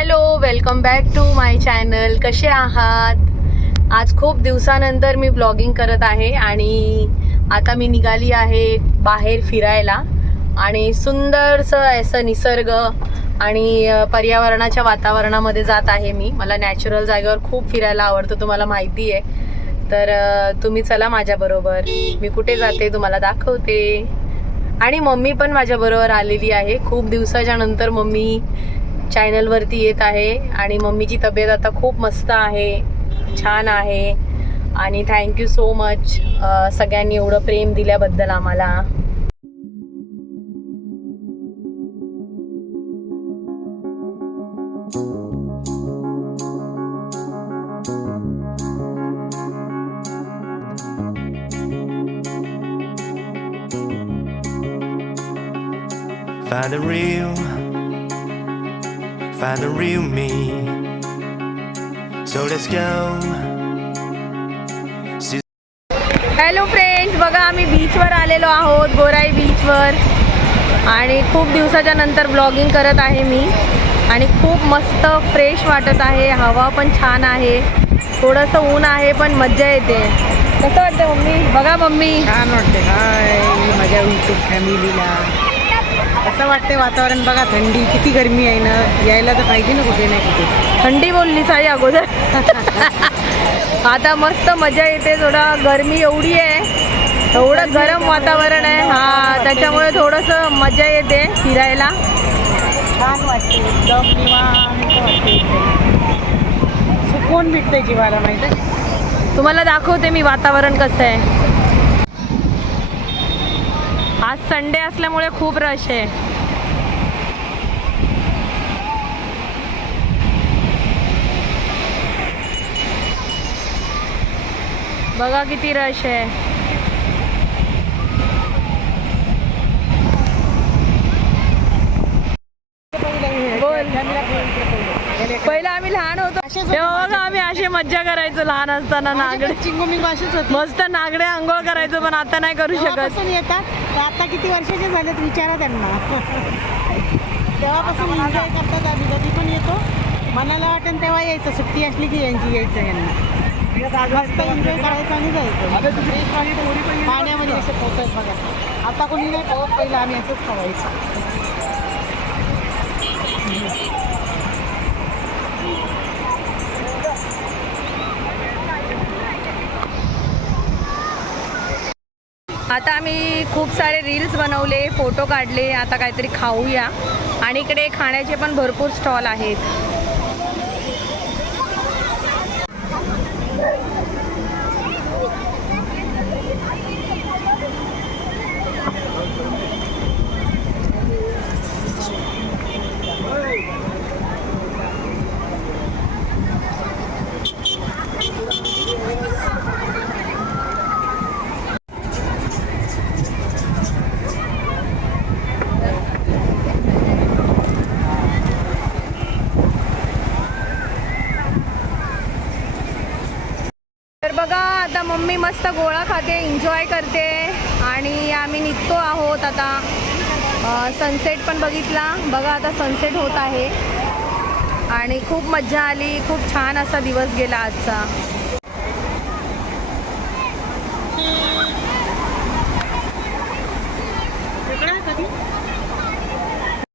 Hello, welcome back to my channel. कसे आहात? आज खूप दिवसानंतर मी ब्लॉगिंग करत आहे आणि आता मी निघाली आहे बाहेर फिरायला आणि सुंदरसं असं निसर्ग आणि पर्यावरणाच्या वातावरणामध्ये जात आहे मी. मला नॅचरल जागेवर खूप फिरायला आवडतं, तुम्हाला माहिती आहे. तर तुम्ही चला माझ्याबरोबर. मी कुठे जाते तुम्हाला दाखवते. आणि मम्मी पण माझ्याबरोबर आलेली आहे. खूप दिवसाच्या नंतर मम्मी चॅनलवरती येत आहे आणि मम्मीची तब्येत आता खूप मस्त आहे, छान आहे. आणि थँक्यू सो मच सगळ्यांनी एवढं प्रेम दिल्याबद्दल आम्हाला. Find the real me. So let's go. Hello friends, बघा आम्ही बीचवर आलेलो आहोत, गोराई बीचवर. आणि खूप दिवसाच्या नंतर ब्लॉगिंग करत आहे मी आणि खूप मस्त फ्रेश वाटत आहे. हवा पण छान आहे, थोडंसं ऊन आहे पण मज्जा येते. कसं वाटतं मम्मी? बघा मम्मी, छान वाटते. काय मजा यूट्यूब फॅमिलीला. असं वाटते वातावरण बघा, थंडी किती गरमी आहे ना, यायला तर पाहिजे ना कुठे नाही कुठे. थंडी बोललीच आहे अगोदर. आता मस्त मजा येते. थोडं गरमी एवढी आहे, एवढं गरम वातावरण आहे त्याच्यामुळे थोडंसं मजा येते फिरायला. छान वाटते, एकदम निवांत वाटते, सुकून भेटते जीवाला. माहिती आहे, तुम्हाला दाखवते मी वातावरण कसं आहे. आज संडे असल्यामुळे खूप रश आहे. बघा किती रश आहे. पहिलं आम्ही लहान होतो तेव्हा बघा आम्ही असे मज्जा करायचो लहान असताना. नागडे चिंगोमी भाषेच होती. मस्त नागडे आंघोळ करायचो, पण आता नाही करू शकत. तेव्हापासून येतात तर आता किती वर्षाचे झालेत विचारा त्यांना. तेव्हापासून एन्जॉय करतात. आम्ही कधी पण येतो, मनाला वाटेल तेव्हा यायचं. सुट्टी असली की यायचं यांना. मस्त एन्जॉय करायचं आणि जायचं. पाण्यामध्ये असे पोहतात बघा. आता कोणी नाही पोहत, पहिलं आम्ही असंच पोहायचं. आता आम्ही खूप सारे रील्स बनवले, फोटो काढले. आता काहीतरी खाऊया आणि इकडे खाण्याचे पण भरपूर स्टॉल आहेत. तर बघा आता मम्मी मस्त गोळा खाते, एन्जॉय करते आणि आम्ही निघतो आहोत आता. सनसेट पण बघितला. बघा आता सनसेट होत आहे आणि खूप मज्जा आली. खूप छान असा दिवस गेला आजचा.